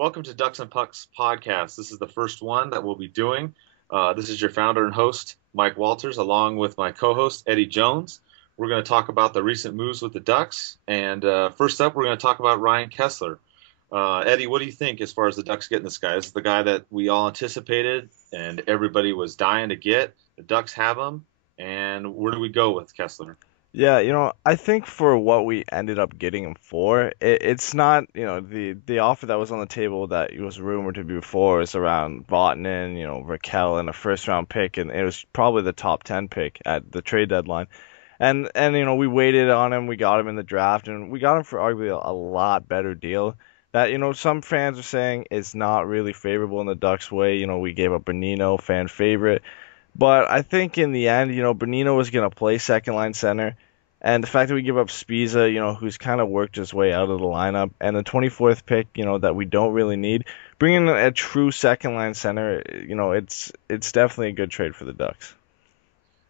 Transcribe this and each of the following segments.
Welcome to Ducks and Pucks podcast. This is the first one that we'll be doing. This is your founder and host, Mike Walters, along with my co-host, Eddie Jones. We're going to talk about the recent moves with the Ducks. And first up, we're going to talk about Ryan Kesler. Eddie, what do you think as far as the Ducks getting this guy? This is the guy that we all anticipated and everybody was dying to get. The Ducks have him. And where do we go with Kesler? Yeah, I think for what we ended up getting him for, it's not, the offer that was on the table that it was rumored to be before is around Vatanen, Raquel and a first round pick, and it was probably the top 10 pick at the trade deadline. And we waited on him, we got him in the draft, and we got him for arguably a lot better deal. That, some fans are saying is not really favorable in the Ducks way. We gave up Bonino, fan favorite. But I think in the end, Bonino was going to play second line center. And the fact that we give up Spiza, who's kind of worked his way out of the lineup, and the 24th pick, that we don't really need, bringing in a true second line center, it's definitely a good trade for the Ducks.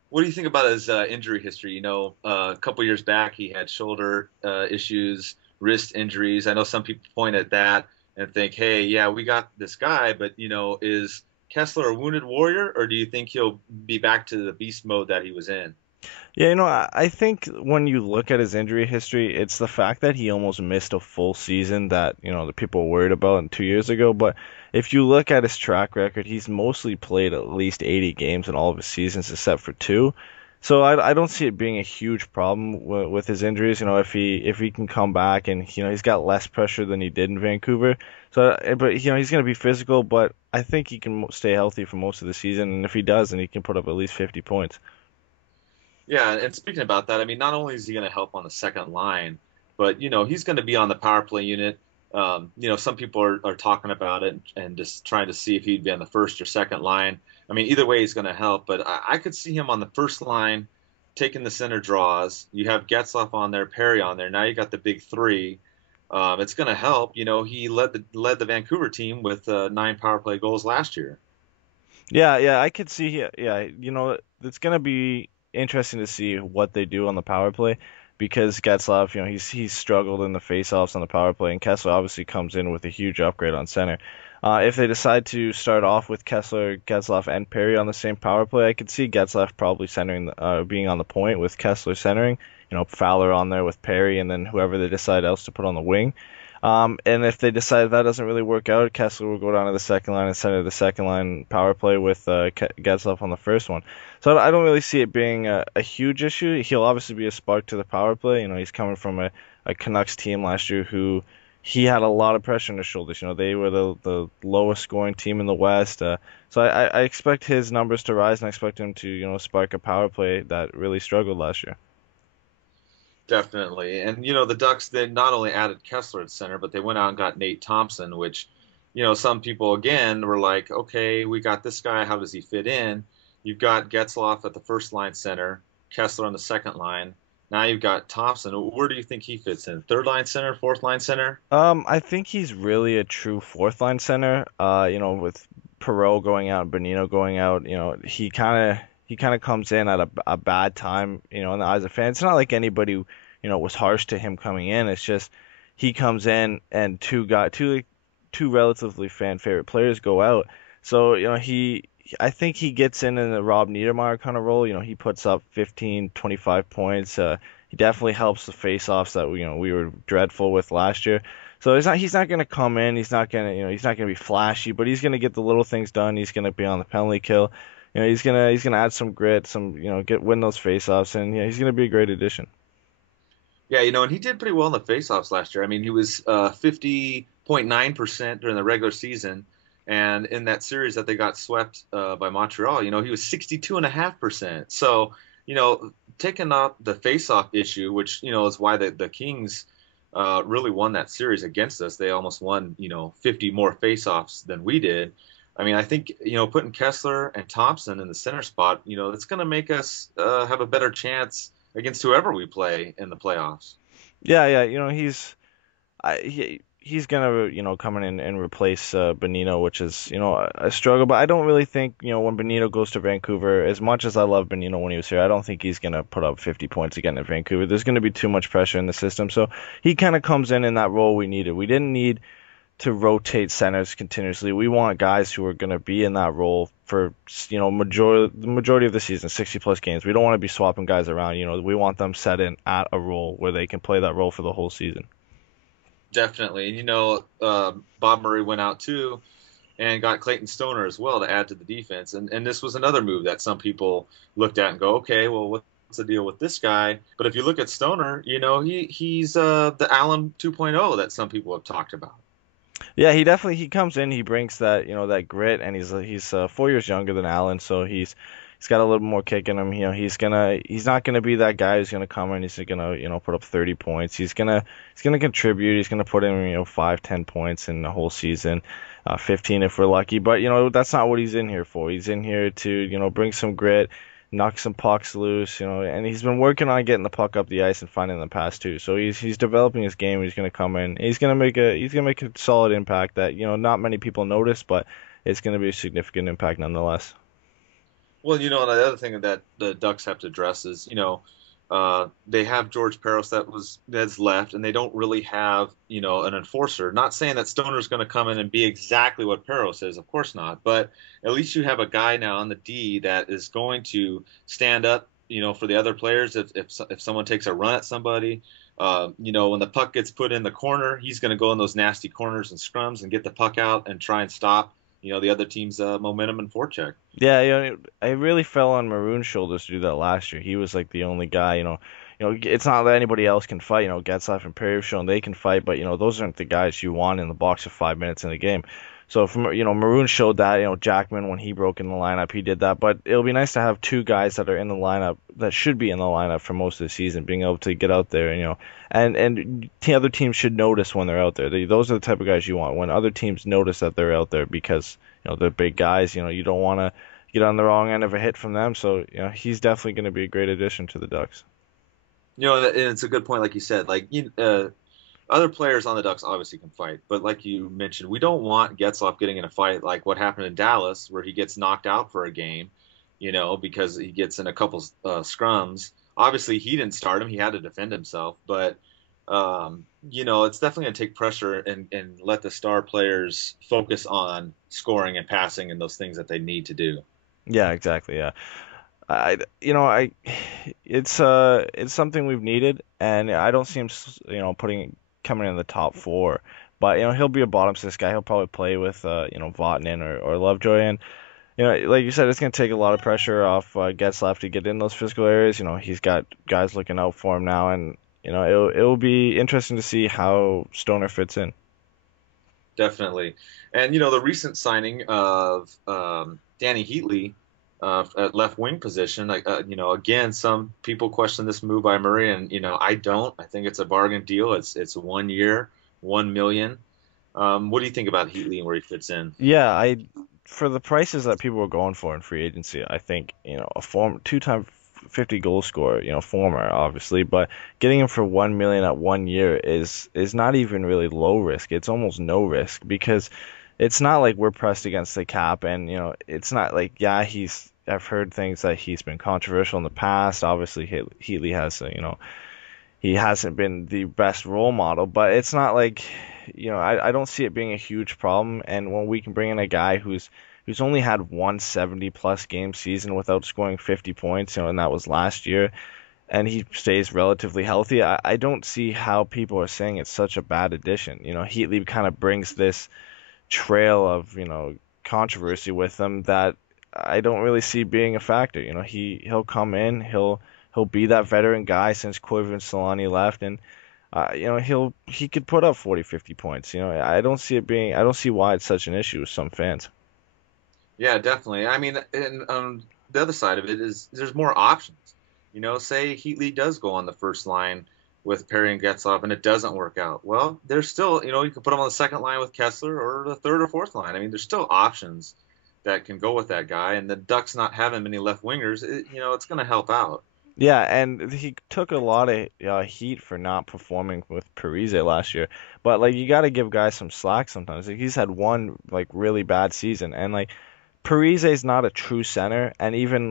What do you think about his injury history? A couple years back, he had shoulder issues, wrist injuries. I know some people point at that and think, hey, yeah, we got this guy, but, is Kesler a wounded warrior, or do you think he'll be back to the beast mode that he was in? Yeah, I think when you look at his injury history, it's the fact that he almost missed a full season that, the people were worried about 2 years ago. But if you look at his track record, he's mostly played at least 80 games in all of his seasons except for two. So I don't see it being a huge problem with his injuries. If he can come back and he's got less pressure than he did in Vancouver. So, but he's going to be physical, but I think he can stay healthy for most of the season. And if he does, then he can put up at least 50 points. Yeah, and speaking about that, I mean, not only is he going to help on the second line, but he's going to be on the power play unit. Some people are talking about it and just trying to see if he'd be on the first or second line. I mean, either way, he's going to help, but I could see him on the first line taking the center draws. You have Getzlaf on there, Perry on there. Now you got the big three. It's going to help. He led the Vancouver team with 9 power play goals last year. Yeah, I could see. Yeah, it's going to be interesting to see what they do on the power play because Getzlaf, he's struggled in the faceoffs on the power play, and Kesler obviously comes in with a huge upgrade on center. If they decide to start off with Kesler, Getzlaf, and Perry on the same power play, I could see Getzlaf probably centering, being on the point with Kesler centering. Fowler on there with Perry, and then whoever they decide else to put on the wing. And if they decide that doesn't really work out, Kesler will go down to the second line and center the second line power play with Getzlaf on the first one. So I don't really see it being a huge issue. He'll obviously be a spark to the power play. He's coming from a Canucks team last year who he had a lot of pressure on his shoulders. They were the lowest scoring team in the West. So I expect his numbers to rise, and I expect him to spark a power play that really struggled last year. Definitely. And, the Ducks, they not only added Kessler at center, but they went out and got Nate Thompson, which, some people, again, were like, okay, we got this guy. How does he fit in? You've got Getzlaf at the first line center, Kessler on the second line. Now you've got Thompson. Where do you think he fits in? Third line center, fourth line center? I think he's really a true fourth line center. With Perreault going out and Bonino going out, he kind of comes in at a bad time, in the eyes of fans. It's not like anybody, was harsh to him coming in. It's just he comes in and two relatively fan favorite players go out. So, I think he gets in the Rob Niedermayer kind of role. He puts up 15, 25 points. He definitely helps the face-offs that we were dreadful with last year. So he's not going to come in. He's not going to be flashy, but he's going to get the little things done. He's going to be on the penalty kill. He's gonna add some grit, win those faceoffs, and he's gonna be a great addition. Yeah, and he did pretty well in the faceoffs last year. I mean, he was 50.9% during the regular season, and in that series that they got swept by Montreal, he was 62.5%. So, taking up the faceoff issue, which is why the Kings really won that series against us. They almost won 50 more faceoffs than we did. I mean, I think, putting Kesler and Thompson in the center spot, it's going to make us have a better chance against whoever we play in the playoffs. Yeah. He's gonna come in and replace Bonino, which is a struggle. But I don't really think when Bonino goes to Vancouver, as much as I love Bonino when he was here, I don't think he's gonna put up 50 points again in Vancouver. There's gonna be too much pressure in the system, so he kind of comes in that role we needed. We didn't need to rotate centers continuously. We want guys who are going to be in that role for, the majority of the season, 60 plus games. We don't want to be swapping guys around. We want them set in at a role where they can play that role for the whole season. Definitely. And Bob Murray went out too and got Clayton Stoner as well to add to the defense. And this was another move that some people looked at and go, okay, well, what's the deal with this guy? But if you look at Stoner, he's the Allen 2.0 that some people have talked about. Yeah, he comes in, he brings that, that grit, and he's 4 years younger than Allen, so he's got a little more kick in him. He's not gonna be that guy who's gonna come in, he's gonna, put up 30 points. He's gonna contribute. He's gonna put in, 5, 10 points in the whole season, 15 if we're lucky. But that's not what he's in here for. He's in here to, bring some grit, knock some pucks loose, and he's been working on getting the puck up the ice and finding the pass too. So he's developing his game. He's gonna come in. He's gonna make a solid impact that, not many people notice, but it's gonna be a significant impact nonetheless. Well, and the other thing that the Ducks have to address is, they have George Peros that's left, and they don't really have, an enforcer. Not saying that Stoner's going to come in and be exactly what Peros is, of course not. But at least you have a guy now on the D that is going to stand up, for the other players if someone takes a run at somebody. When the puck gets put in the corner, he's going to go in those nasty corners and scrums and get the puck out and try and stop, the other team's momentum and forecheck. Yeah, I really fell on Maroon's shoulders to do that last year. He was like the only guy, it's not that anybody else can fight. Getzlaf and Perry have shown they can fight, but those aren't the guys you want in the box for 5 minutes in a game. So Maroon showed that. Jackman, when he broke in the lineup, he did that. But it'll be nice to have two guys that are in the lineup that should be in the lineup for most of the season, being able to get out there and the other teams should notice when they're out there. Those are the type of guys you want when other teams notice that they're out there because they're big guys. You don't want to get on the wrong end of a hit from them. So he's definitely going to be a great addition to the Ducks. And it's a good point, like you said. Other players on the Ducks obviously can fight, but like you mentioned, we don't want Getzlaf getting in a fight like what happened in Dallas, where he gets knocked out for a game, because he gets in a couple scrums. Obviously, he didn't start him; he had to defend himself. But it's definitely going to take pressure and let the star players focus on scoring and passing and those things that they need to do. Yeah, exactly. Yeah. It's something we've needed, and I don't see him, coming in the top four. But he'll be a bottom six guy. He'll probably play with Vatanen or Lovejoy, and like you said, it's gonna take a lot of pressure off Getzlaf to get in those physical areas. He's got guys looking out for him now, and it'll be interesting to see how Stoner fits in. Definitely, and the recent signing of Danny Heatley at left wing position. Again, some people question this move by Murray, and I don't. I think it's a bargain deal. It's 1 year, $1 million. What do you think about Heatley and where he fits in? Yeah, for the prices that people were going for in free agency, I think a two-time 50 goal scorer, former obviously, but getting him for $1 million at 1 year is not even really low risk. It's almost no risk because it's not like we're pressed against the cap, and it's not like I've heard things that he's been controversial in the past. Obviously, Heatley has he hasn't been the best role model, but it's not like I don't see it being a huge problem. And when we can bring in a guy who's only had 170 plus game season without scoring 50 points, and that was last year, and he stays relatively healthy, I don't see how people are saying it's such a bad addition. Heatley kind of brings this trail of controversy with him that I don't really see being a factor. He'll come in, he'll be that veteran guy since Koivu and Solani left, and he could put up 40, 50 points. I don't see why it's such an issue with some fans. Yeah, definitely. I mean, and the other side of it is there's more options. Say Heatley does go on the first line with Perry and Getzlaf, and it doesn't work out. Well, there's still, you can put him on the second line with Kessler or the third or fourth line. I mean, there's still options that can go with that guy, and the Ducks not having many left wingers, it's going to help out. Yeah, and he took a lot of heat for not performing with Parise last year. But you got to give guys some slack sometimes. He's had one really bad season, and Parise is not a true center, and even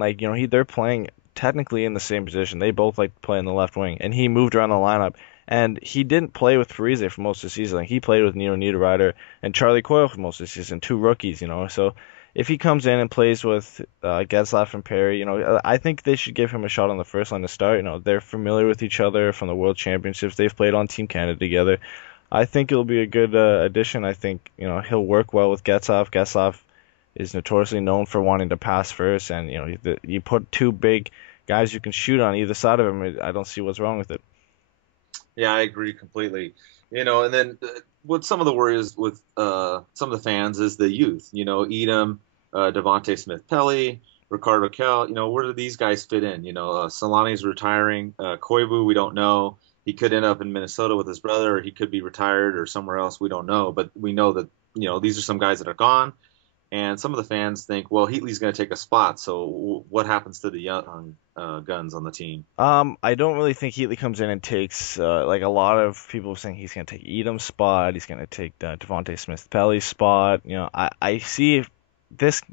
they're playing technically in the same position. They both like to play in the left wing, and he moved around the lineup And he didn't play with Parise for most of the season. Like, he played with Nino Niederreiter and Charlie Coyle for most of the season, two rookies, you know. So if he comes in and plays with Getzlaf and Perry, you know, I think they should give him a shot on the first line to start. You know, they're familiar with each other from the World Championships. They've played on Team Canada together. I think it'll be a good addition. I think, you know, he'll work well with Getzlaf. Getzlaf is notoriously known for wanting to pass first, and you know, you put two big guys you can shoot on either side of him. I don't see what's wrong with it. Yeah, I agree completely. You know, and then what some of the worries with some of the fans is the youth. You know, Edom, Devontae Smith-Pelly, Ricardo Kell. You know, where do these guys fit in? You know, Solani's retiring. Koivu, we don't know. He could end up in Minnesota with his brother, or he could be retired or somewhere else. We don't know. But we know that, you know, these are some guys that are gone. And some of the fans think, well, Heatley's going to take a spot. So what happens to the young guns on the team? I don't really think Heatley comes in and takes like a lot of people saying he's going to take Edom's spot. He's going to take Devontae Smith-Pelly's spot. You know, I see this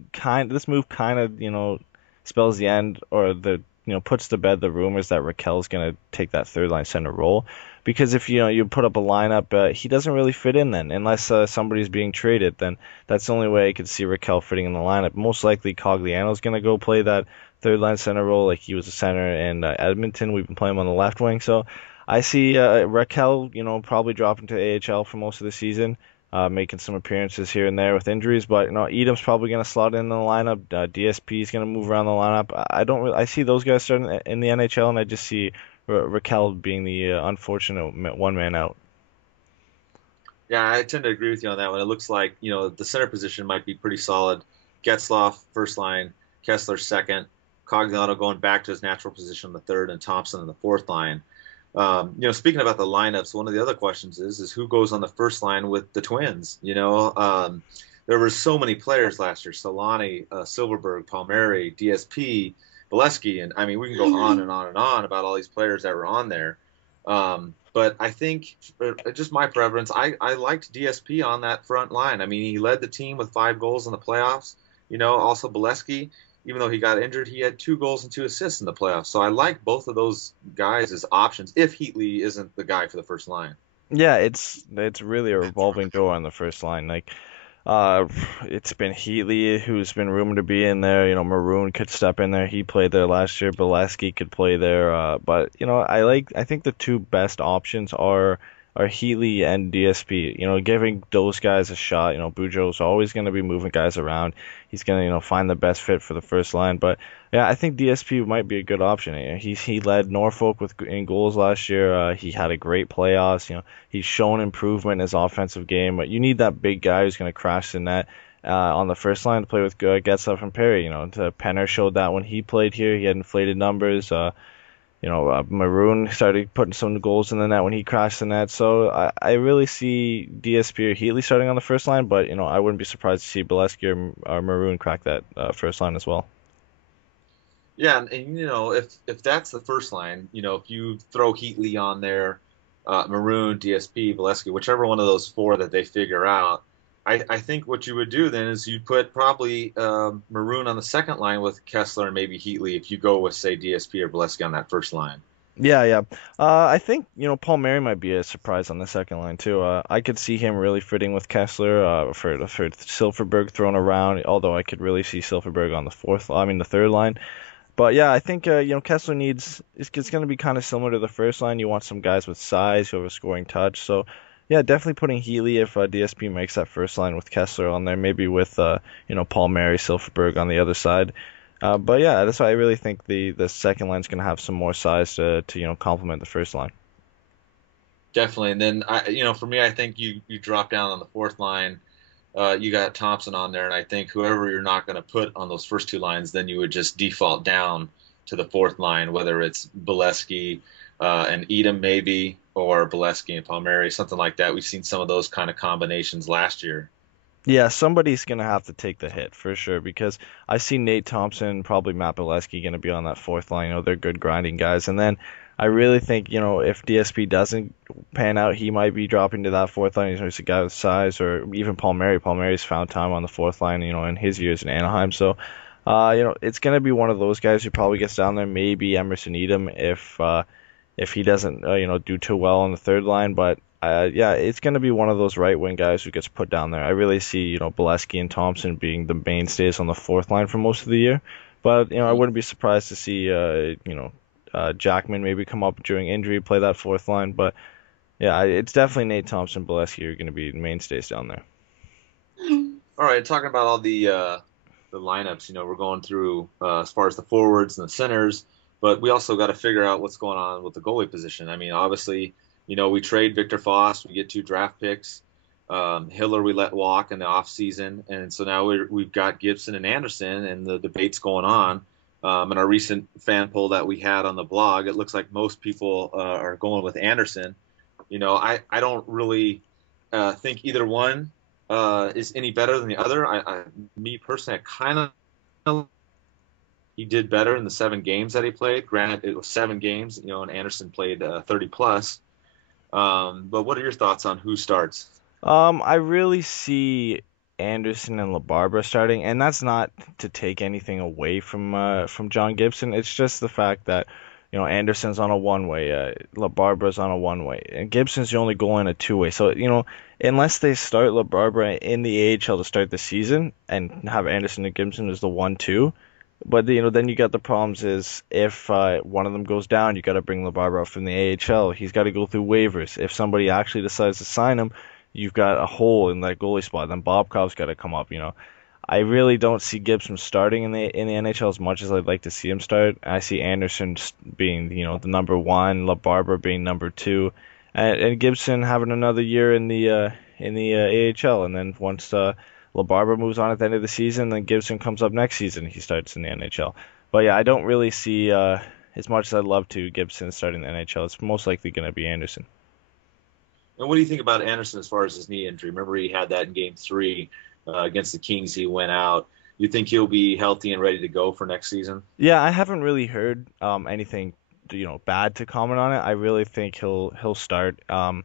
move kind of, you know, spells the end, or the, you know, puts to bed the rumors that Raquel's going to take that third line center role. Because if, you know, you put up a lineup, he doesn't really fit in then, unless somebody's being traded. Then that's the only way I could see Raquel fitting in the lineup. Most likely Cogliano's going to go play that third line center role, like he was a center in Edmonton. We've been playing him on the left wing, so I see Raquel, you know, probably dropping to AHL for most of the season, making some appearances here and there with injuries. But you know, Edom's probably going to slot in the lineup. DSP is going to move around the lineup. I see those guys starting in the NHL, and I just see Raquel being the unfortunate one man out. Yeah, I tend to agree with you on that one. It looks like, you know, the center position might be pretty solid. Getzlaf first line, Kessler second, Cogliano going back to his natural position in the third, and Thompson in the fourth line. You know, speaking about the lineups, one of the other questions is who goes on the first line with the Twins? You know, there were so many players last year: Solani, Silverberg, Palmieri, DSP, Bolesky, and I mean, we can go on and on and on about all these players that were on there. But I think, just my preference, I liked DSP on that front line. I mean, he led the team with 5 goals in the playoffs. You know, also Bolesky, even though he got injured, he had 2 goals and 2 assists in the playoffs. So I like both of those guys as options if Heatley isn't the guy for the first line. Yeah, it's really a revolving door on the first line. Like, Uh, it's been Heatley who's been rumored to be in there. You know, Maroon could step in there. He played there last year. Bolesky could play there. But you know, I think the two best options are Heatley and DSP. You know, giving those guys a shot. You know, Bujo's always going to be moving guys around. He's going to, you know, find the best fit for the first line. But yeah, I think DSP might be a good option. You know, he led Norfolk in goals last year. He had a great playoffs. You know, he's shown improvement in his offensive game. But you need that big guy who's going to crash the net. On the first line to play with Getzlaf and Perry. You know, Penner showed that when he played here. He had inflated numbers. You know, Maroon started putting some goals in the net when he crashed the net. So I really see DSP or Heatley starting on the first line, but, you know, I wouldn't be surprised to see Bolesky or Maroon crack that first line as well. Yeah, and you know, if that's the first line, you know, if you throw Heatley on there, Maroon, DSP, Bolesky, whichever one of those 4 that they figure out, I think what you would do then is you'd put probably Maroon on the second line with Kessler and maybe Heatley if you go with, say, DSP or Bolesky on that first line. Yeah, yeah. I think, you know, Palmieri might be a surprise on the second line too. I could see him really fitting with Kessler, for Silverberg thrown around, although I could really see Silverberg on the third line. But yeah, I think you know, Kessler it's going to be kind of similar to the first line. You want some guys with size who have a scoring touch. So yeah, definitely putting Heatley if DSP makes that first line with Kessler on there, maybe with you know, Palmieri, Silverberg on the other side. But yeah, that's why I really think the second line's going to have some more size to you know, complement the first line. Definitely. And then you know, for me, I think you drop down on the fourth line. You got Thompson on there, and I think whoever you're not going to put on those first 2 lines, then you would just default down to the fourth line, whether it's Bolesky and Edom maybe, or Bolesky and Palmieri, something like that. We've seen some of those kind of combinations last year. Yeah, somebody's gonna have to take the hit for sure because I see Nate Thompson, probably Matt Bolesky gonna be on that fourth line. You know, they're good grinding guys. And then I really think, you know, if DSP doesn't pan out, he might be dropping to that fourth line. He's a guy with size, or even Palmieri. Palmieri's found time on the fourth line, you know, in his years in Anaheim. So, you know, it's gonna be one of those guys who probably gets down there. Maybe Emerson Edom if if he doesn't do too well on the third line. But yeah, it's going to be one of those right wing guys who gets put down there. I really see Bolesky and Thompson being the mainstays on the fourth line for most of the year. But I Mhm. wouldn't be surprised to see Jackman maybe come up during injury, play that fourth line. But yeah, it's definitely Nate Thompson, Bolesky are going to be the mainstays down there. All right, talking about all the lineups, we're going through as far as the forwards and the centers, but we also got to figure out what's going on with the goalie position. I mean, obviously, we trade Victor Foss, we get 2 draft picks. Hiller we let walk in the offseason, and so now we've got Gibson and Anderson, and the debate's going on. In our recent fan poll that we had on the blog, it looks like most people are going with Anderson. I don't really think either one is any better than the other. Me personally, I kind of he did better in the 7 games that he played. Granted, it was 7 games, and Anderson played 30 plus. But what are your thoughts on who starts? I really see Anderson and LaBarbera starting, and that's not to take anything away from John Gibson. It's just the fact that Anderson's on a one way, LaBarbera's on a one way, and Gibson's the only goal in a two way. So unless they start LaBarbera in the AHL to start the season and have Anderson and Gibson as the 1-2. But then you got the problems is if one of them goes down, you got to bring LaBarbera up from the AHL. He's got to go through waivers. If somebody actually decides to sign him, you've got a hole in that goalie spot. Then Bobkov's got to come up. I really don't see Gibson starting in the NHL as much as I'd like to see him start. I see Anderson being the number one, LaBarbera being number two, and Gibson having another year in the AHL. And then once LaBarbera moves on at the end of the season, then Gibson comes up next season. He starts in the NHL. But yeah, I don't really see as much as I'd love to Gibson starting in the NHL. It's most likely going to be Anderson. And what do you think about Anderson as far as his knee injury? Remember, he had that in Game 3 against the Kings. He went out. You think he'll be healthy and ready to go for next season? Yeah, I haven't really heard anything bad to comment on it. I really think he'll start. I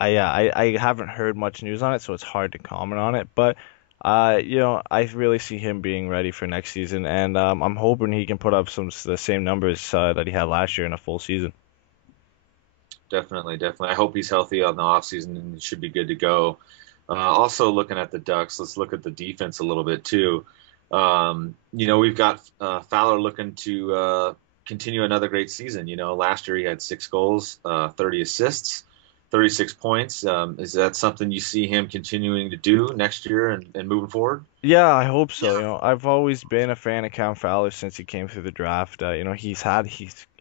haven't heard much news on it, so it's hard to comment on it. But I really see him being ready for next season, and I'm hoping he can put up the same numbers that he had last year in a full season. Definitely, definitely. I hope he's healthy on the offseason and he should be good to go. Also, looking at the Ducks, let's look at the defense a little bit too. We've got Fowler looking to continue another great season. Last year he had 6 goals, 30 assists, 36 points. Is that something you see him continuing to do next year and moving forward? Yeah, I hope so. I've always been a fan of Cam Fowler since he came through the draft.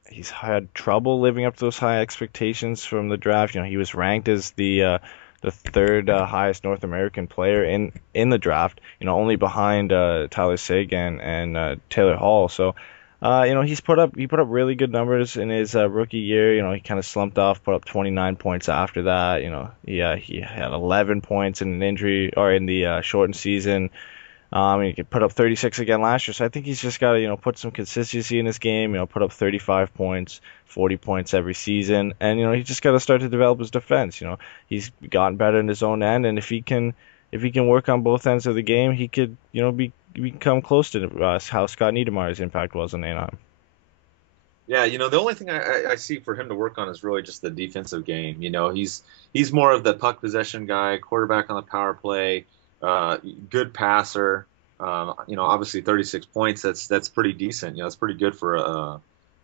He's had trouble living up to those high expectations from the draft. He was ranked as the third highest North American player in the draft. Only behind Tyler Seguin and Taylor Hall. So he put up really good numbers in his rookie year. He kind of slumped off, put up 29 points after that. He had 11 points in an injury or in the shortened season. He could put up 36 again last year. So I think he's just got to put some consistency in his game. Put up 35 points, 40 points every season, and he just got to start to develop his defense. He's gotten better in his own end, and if he can work on both ends of the game, he could become close to how Scott Niedermayer's impact was in Anaheim. Yeah, the only thing I see for him to work on is really just the defensive game. He's more of the puck possession guy, quarterback on the power play, good passer. Obviously 36 points. That's pretty decent. It's pretty good for a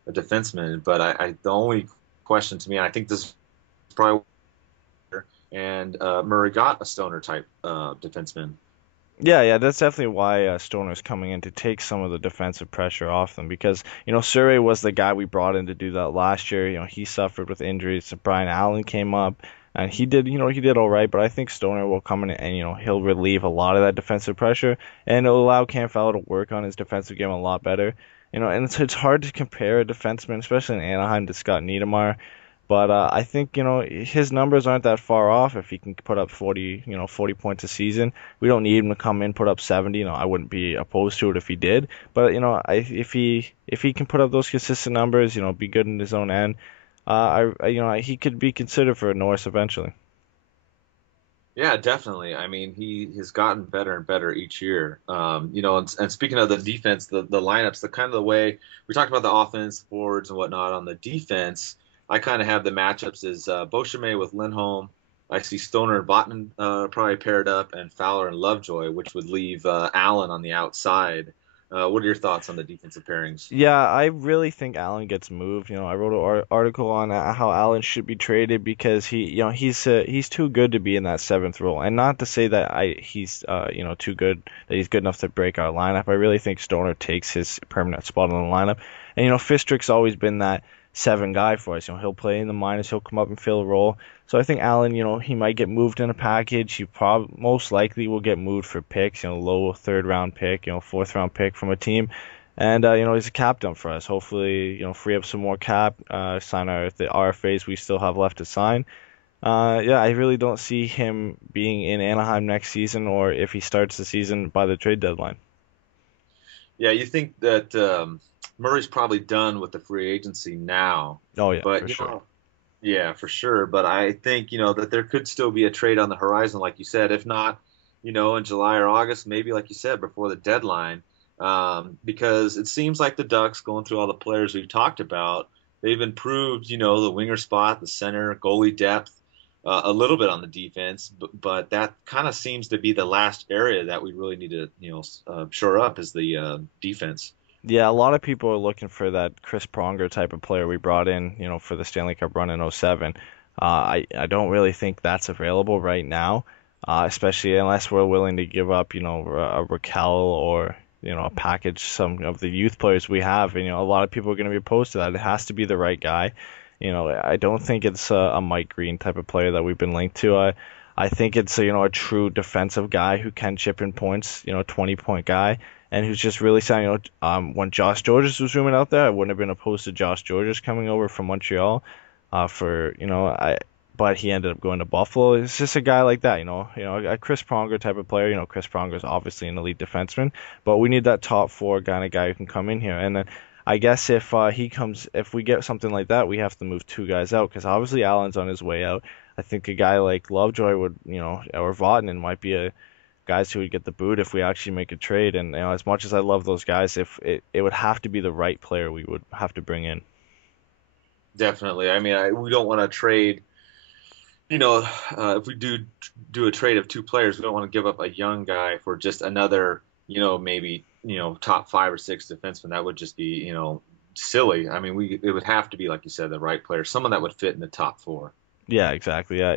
defenseman. But the only question to me, and I think this is probably, and Murray got a stoner type defenseman. Yeah, yeah, that's definitely why Stoner's coming in to take some of the defensive pressure off them because, Surrey was the guy we brought in to do that last year. He suffered with injuries. So Brian Allen came up and he did all right, but I think Stoner will come in and, he'll relieve a lot of that defensive pressure and it'll allow Cam Fowler to work on his defensive game a lot better. And it's hard to compare a defenseman, especially in Anaheim, to Scott Niedermayer. But I think, his numbers aren't that far off if he can put up 40 points a season. We don't need him to come in put up 70. I wouldn't be opposed to it if he did. But, if he can put up those consistent numbers, be good in his own end, he could be considered for Norris eventually. Yeah, definitely. I mean, he has gotten better and better each year. And speaking of the defense, the lineups, the kind of the way we talked about the offense, forwards, and whatnot on the defense. I kind of have the matchups as Beauchemin with Lindholm. I see Stoner and Botman probably paired up, and Fowler and Lovejoy, which would leave Allen on the outside. What are your thoughts on the defensive pairings? Yeah, I really think Allen gets moved. I wrote an article on how Allen should be traded because he's too good to be in that seventh role. And not to say that he's too good that he's good enough to break our lineup. I really think Stoner takes his permanent spot in the lineup. And Fistrick's always been that seven guy for us. He'll play in the minors, he'll come up and fill a role. So I think Allen, he might get moved in a package. He most likely will get moved for picks, low third round pick, fourth round pick from a team. And he's a captain for us. Hopefully, free up some more cap, sign the RFAs we still have left to sign. Yeah, I really don't see him being in Anaheim next season, or if he starts the season by the trade deadline. Yeah, you think that Murray's probably done with the free agency now, Oh yeah, but for sure. yeah, for sure. But I think that there could still be a trade on the horizon, like you said. If not, in July or August, maybe like you said, before the deadline. Because it seems like the Ducks, going through all the players we've talked about, they've improved, the winger spot, the center, goalie depth, a little bit on the defense, but that kind of seems to be the last area that we really need to, shore up is the defense. Yeah, a lot of people are looking for that Chris Pronger type of player we brought in, for the Stanley Cup run in '07. I don't really think that's available right now, especially unless we're willing to give up, a Raquel or a package some of the youth players we have. And a lot of people are going to be opposed to that. It has to be the right guy. I don't think it's a Mike Green type of player that we've been linked to. I think it's a true defensive guy who can chip in points, 20-point guy, and who's just really saying, when Josh Georges was rooming out there, I wouldn't have been opposed to Josh Georges coming over from Montreal, but he ended up going to Buffalo. It's just a guy like that, a Chris Pronger type of player. Chris Pronger is obviously an elite defenseman, but we need that top four kind of guy who can come in here. And then I guess if we get something like that, we have to move two guys out because obviously Allen's on his way out. I think a guy like Lovejoy would, or Vatanen might be a guys who would get the boot if we actually make a trade. And as much as I love those guys, if it would have to be the right player we would have to bring in. Definitely. I mean, we don't want to trade. If we do a trade of two players, we don't want to give up a young guy for just another, maybe top five or six defenseman. That would just be, silly. I mean, it would have to be, like you said, the right player, someone that would fit in the top four. Yeah, exactly. Yeah,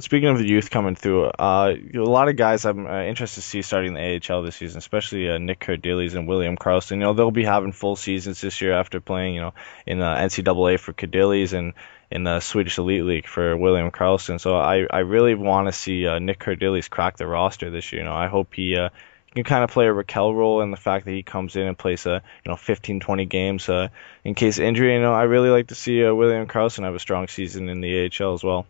speaking of the youth coming through, a lot of guys I'm interested to see starting the AHL this season, especially Nick Cardillis and William Karlsson. They'll be having full seasons this year after playing, in the NCAA for Cardillis and in the Swedish Elite League for William Karlsson. So I really want to see Nick Cardillis crack the roster this year. I hope he can kind of play a Raquel role in the fact that he comes in and plays 15, 20 games in case injury. I really like to see William Karlsson have a strong season in the AHL as well.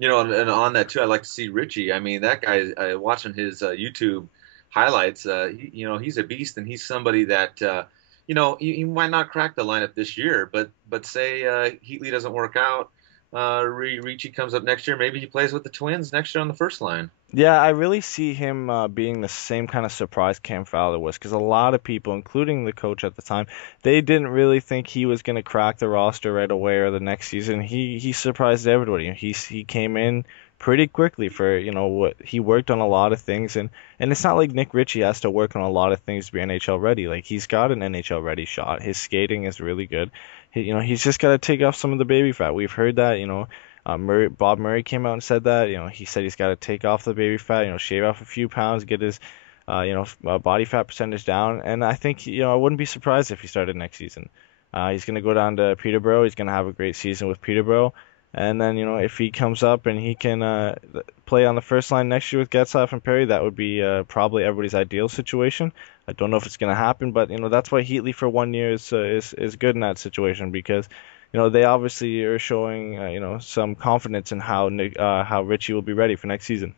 And on that too, I'd like to see Richie. I mean, that guy, watching his YouTube highlights, he's a beast, and he's somebody that, he might not crack the lineup this year, but say Heatley doesn't work out, Richie comes up next year, maybe he plays with the Twins next year on the first line. Yeah, I really see him being the same kind of surprise Cam Fowler was, because a lot of people, including the coach at the time, they didn't really think he was going to crack the roster right away or the next season. He surprised everybody. He came in pretty quickly for what he worked on a lot of things, and it's not like Nick Ritchie has to work on a lot of things to be NHL ready. Like, he's got an NHL ready shot. His skating is really good. He's just got to take off some of the baby fat. We've heard that. Bob Murray came out and said that. He said he's got to take off the baby fat, shave off a few pounds, get his, body fat percentage down. And I think, I wouldn't be surprised if he started next season. He's going to go down to Peterborough. He's going to have a great season with Peterborough. And then, if he comes up and he can play on the first line next year with Getzlaf and Perry, that would be probably everybody's ideal situation. I don't know if it's going to happen, but that's why Heatley for 1 year is good in that situation, because they obviously are showing some confidence in how Richie will be ready for next season.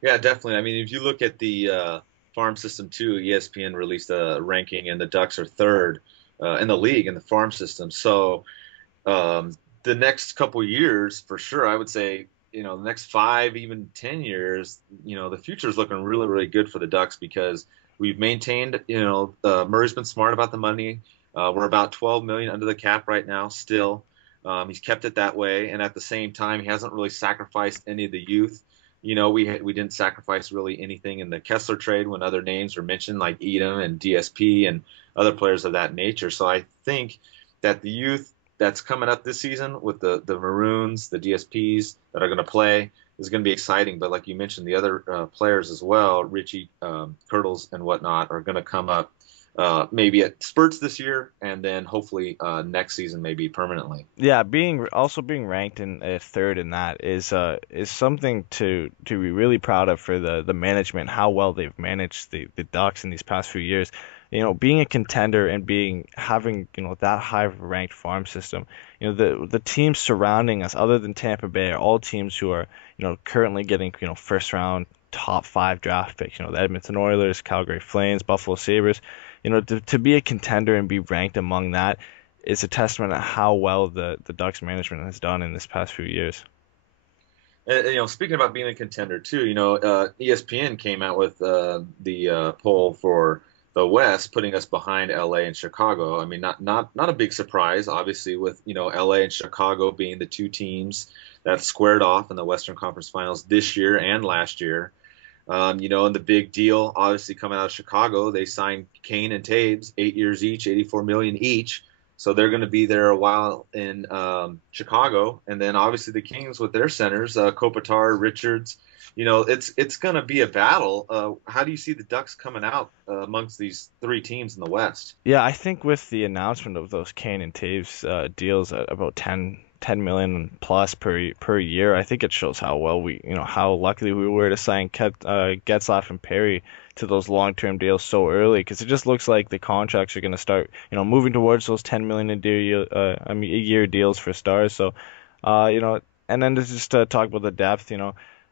Yeah, definitely. I mean, if you look at the farm system too, ESPN released a ranking, and the Ducks are third in the league in the farm system. So the next couple years, for sure, I would say, the next 5, even 10 years, the future is looking really, really good for the Ducks, because we've maintained, Murray's been smart about the money. We're about 12 million under the cap right now still. He's kept it that way, and at the same time, he hasn't really sacrificed any of the youth. We didn't sacrifice really anything in the Kessler trade when other names were mentioned, like Edom and DSP and other players of that nature. So I think that the youth that's coming up this season with the Maroons, the DSPs that are going to play is going to be exciting. But like you mentioned, the other players as well, Richie Kirtles and whatnot, are going to come up maybe at spurts this year, and then hopefully next season maybe permanently. Yeah, being ranked in third in that is something to be really proud of for the management, how well they've managed the Ducks in these past few years. Being a contender and having that high ranked farm system. The teams surrounding us, other than Tampa Bay, are all teams who are currently getting first round top five draft picks. The Edmonton Oilers, Calgary Flames, Buffalo Sabres. To be a contender and be ranked among that is a testament to how well the Ducks management has done in this past few years. Speaking about being a contender too, ESPN came out with the poll for the West, putting us behind LA and Chicago. I mean, not a big surprise, obviously, with LA and Chicago being the two teams that squared off in the Western Conference Finals this year and last year. And the big deal, obviously, coming out of Chicago, they signed Kane and Taves, 8 years each, 84 million each. So they're going to be there a while in Chicago, and then obviously the Kings with their centers, Kopitar, Richards. It's going to be a battle. How do you see the Ducks coming out amongst these three teams in the West? Yeah, I think with the announcement of those Kane and Taves deals at about 10 million plus per year, I think it shows how well how lucky we were to sign Getzlaf and Perry to those long-term deals so early, because it just looks like the contracts are going to start moving towards those 10 million a year deals for stars. So and then to just talk about the depth,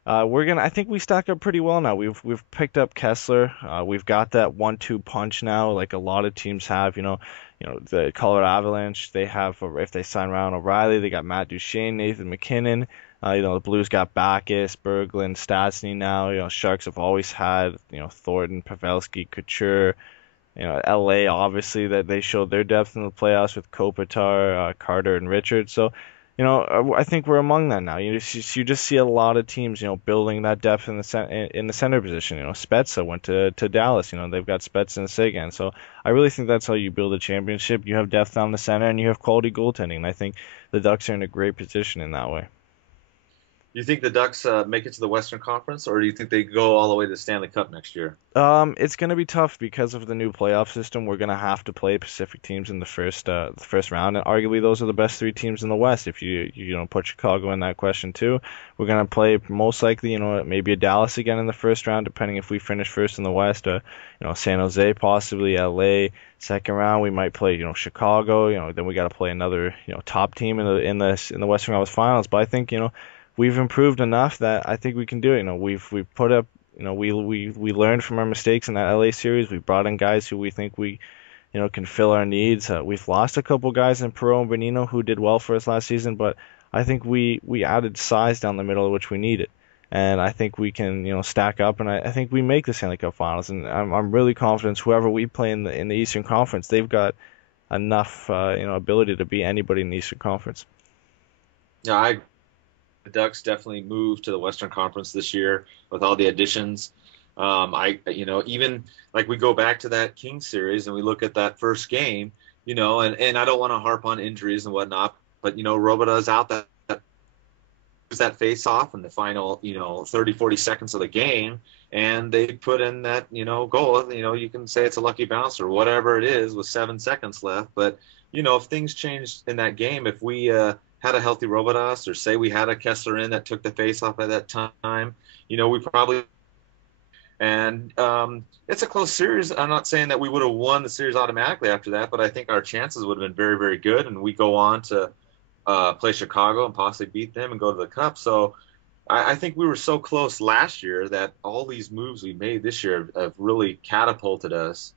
I think we stack up pretty well now. We've picked up Kessler. We've got that 1-2 punch now, like a lot of teams have. The Colorado Avalanche, they have, if they sign Ryan O'Reilly, they got Matt Duchene, Nathan MacKinnon. The Blues got Backus, Berglund, Stastny now. Sharks have always had, Thornton, Pavelski, Couture. LA, obviously, that they showed their depth in the playoffs with Kopitar, Carter, and Richards. So, I think we're among that now. You just see a lot of teams, building that depth in the center position. Spezza went to Dallas. They've got Spezza and Seguin. So I really think that's how you build a championship. You have depth on the center, and you have quality goaltending. And I think the Ducks are in a great position in that way. You think the Ducks make it to the Western Conference, or do you think they go all the way to the Stanley Cup next year? It's going to be tough because of the new playoff system. We're going to have to play Pacific teams in the first round, and arguably those are the best three teams in the West. If you put Chicago in that question too, we're going to play most likely maybe a Dallas again in the first round, depending if we finish first in the West. San Jose, possibly LA. Second round we might play Chicago. Then we got to play another top team in the Western Conference Finals. But I think we've improved enough that I think we can do it. We've put up, we learned from our mistakes in that LA series. We brought in guys who we think we, can fill our needs. We've lost a couple guys in Perreault and Bonino who did well for us last season, but I think we added size down the middle, which we needed. And I think we can, stack up, and I think we make the Stanley Cup Finals. And I'm really confident whoever we play in the Eastern Conference, they've got enough, ability to beat anybody in the Eastern Conference. Yeah, the Ducks definitely moved to the Western Conference this year with all the additions. Even like we go back to that Kings series and we look at that first game, and I don't want to harp on injuries and whatnot, but Robida's out that face off in the final 30, 40 seconds of the game, and they put in that goal. You can say it's a lucky bounce or whatever it is with 7 seconds left, but if things changed in that game, if we had a healthy Robidas, or say we had a Kessler in that took the face off at that time, we probably. And it's a close series. I'm not saying that we would have won the series automatically after that, but I think our chances would have been very, very good, and we go on to play Chicago and possibly beat them and go to the Cup. So I think we were so close last year that all these moves we made this year have really catapulted us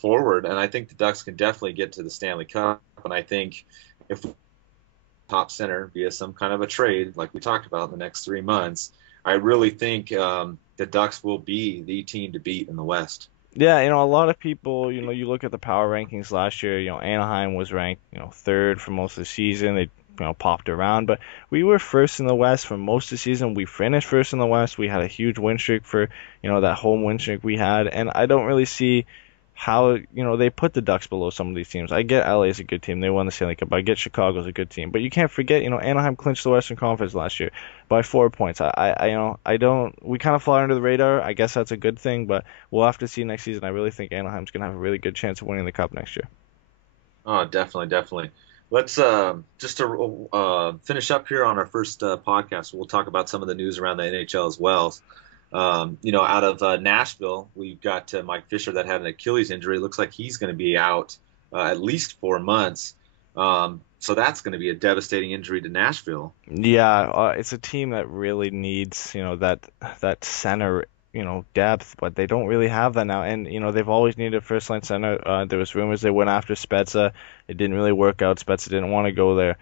forward, and I think the Ducks can definitely get to the Stanley Cup. And I think if top center via some kind of a trade like we talked about in the next 3 months, I really think the Ducks will be the team to beat in the West. Yeah, a lot of people, you look at the power rankings last year, Anaheim was ranked, third for most of the season. They, popped around, but we were first in the West for most of the season. We finished first in the West. We had a huge win streak for, that home win streak we had, and I don't really see how, they put the Ducks below some of these teams. I get LA is a good team. They won the Stanley Cup. I get Chicago's a good team. But you can't forget, Anaheim clinched the Western Conference last year by 4 points. I don't, we kind of fly under the radar. I guess that's a good thing, but we'll have to see next season. I really think Anaheim's going to have a really good chance of winning the Cup next year. Oh, definitely, definitely. Let's just to finish up here on our first podcast. We'll talk about some of the news around the NHL as well. Out of Nashville, we've got Mike Fisher that had an Achilles injury. It looks like he's going to be out at least 4 months. So that's going to be a devastating injury to Nashville. Yeah, it's a team that really needs, that center, depth, but they don't really have that now. And, they've always needed a first line center. There was rumors they went after Spezza. It didn't really work out. Spezza didn't want to go there.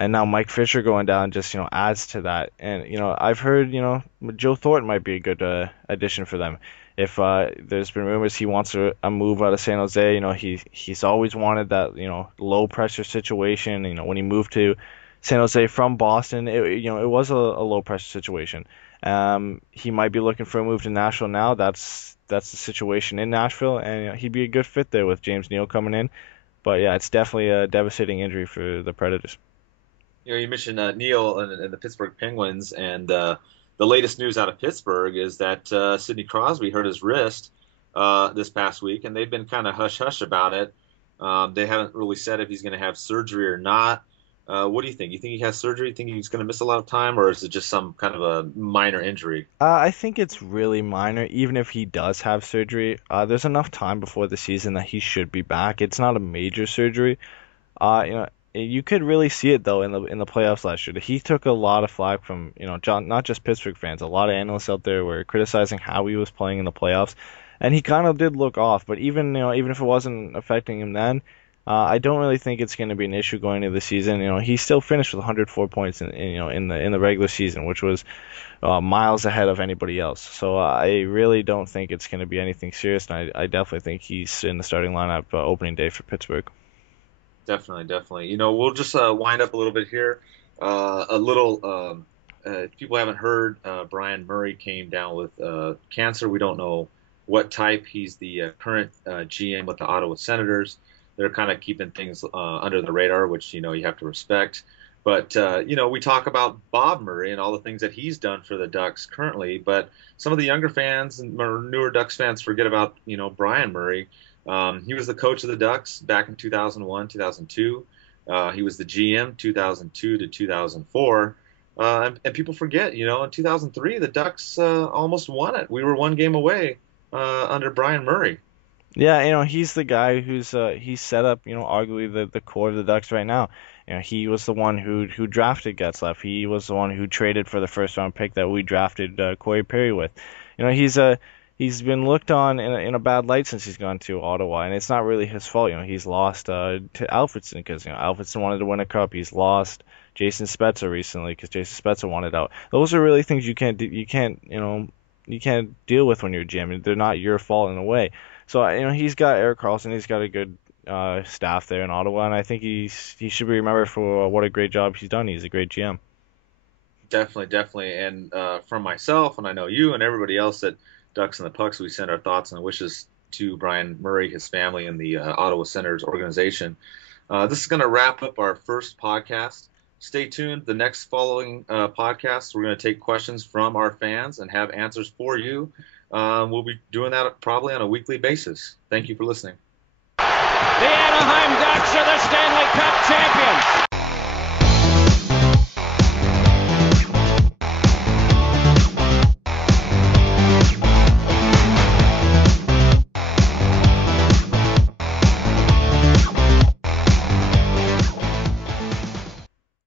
And now Mike Fisher going down just, adds to that. And, I've heard, Joe Thornton might be a good addition for them. If there's been rumors he wants a move out of San Jose, he's always wanted that, low pressure situation. When he moved to San Jose from Boston, it was a low pressure situation. He might be looking for a move to Nashville now. That's the situation in Nashville, and he'd be a good fit there with James Neal coming in. But yeah, it's definitely a devastating injury for the Predators. You mentioned Neal and the Pittsburgh Penguins, and the latest news out of Pittsburgh is that Sidney Crosby hurt his wrist this past week, and they've been kind of hush-hush about it. They haven't really said if he's going to have surgery or not. What do you think? You think he has surgery? You think he's going to miss a lot of time, or is it just some kind of a minor injury? I think it's really minor. Even if he does have surgery, there's enough time before the season that he should be back. It's not a major surgery. You could really see it though in the playoffs last year. He took a lot of flack from not just Pittsburgh fans. A lot of analysts out there were criticizing how he was playing in the playoffs, and he kind of did look off. But even if it wasn't affecting him then, I don't really think it's going to be an issue going into the season. He still finished with 104 points in the regular season, which was miles ahead of anybody else. So I really don't think it's going to be anything serious, and I definitely think he's in the starting lineup opening day for Pittsburgh. Definitely, definitely. We'll just wind up a little bit here. If people haven't heard, Brian Murray came down with cancer. We don't know what type. He's the current GM with the Ottawa Senators. They're kind of keeping things under the radar, which, you have to respect. But, we talk about Bob Murray and all the things that he's done for the Ducks currently. But some of the younger fans and newer Ducks fans forget about, Brian Murray. He was the coach of the Ducks back in 2001, 2002. He was the GM 2002 to 2004. And people forget, in 2003, the Ducks almost won it. We were one game away under Brian Murray. Yeah, he's the guy who's he's set up, arguably the core of the Ducks right now. He was the one who drafted Getzlaf. He was the one who traded for the first round pick that we drafted Corey Perry with. He's been looked on in a bad light since he's gone to Ottawa, and it's not really his fault. He's lost to Alfredsson because Alfredsson wanted to win a cup. He's lost Jason Spezza recently because Jason Spezza wanted out. Those are really things you can't deal with when you're a GM. They're not your fault in a way. So he's got Erik Karlsson. He's got a good staff there in Ottawa, and I think he should be remembered for what a great job he's done. He's a great GM. Definitely, definitely. And from myself, and I know you and everybody else at Ducks and the Pucks, we send our thoughts and wishes to Brian Murray, his family, and the Ottawa Senators organization. This is going to wrap up our first podcast. Stay tuned. The next following podcast, we're going to take questions from our fans and have answers for you. We'll be doing that probably on a weekly basis. Thank you for listening. The Anaheim Ducks are the Stanley Cup champions.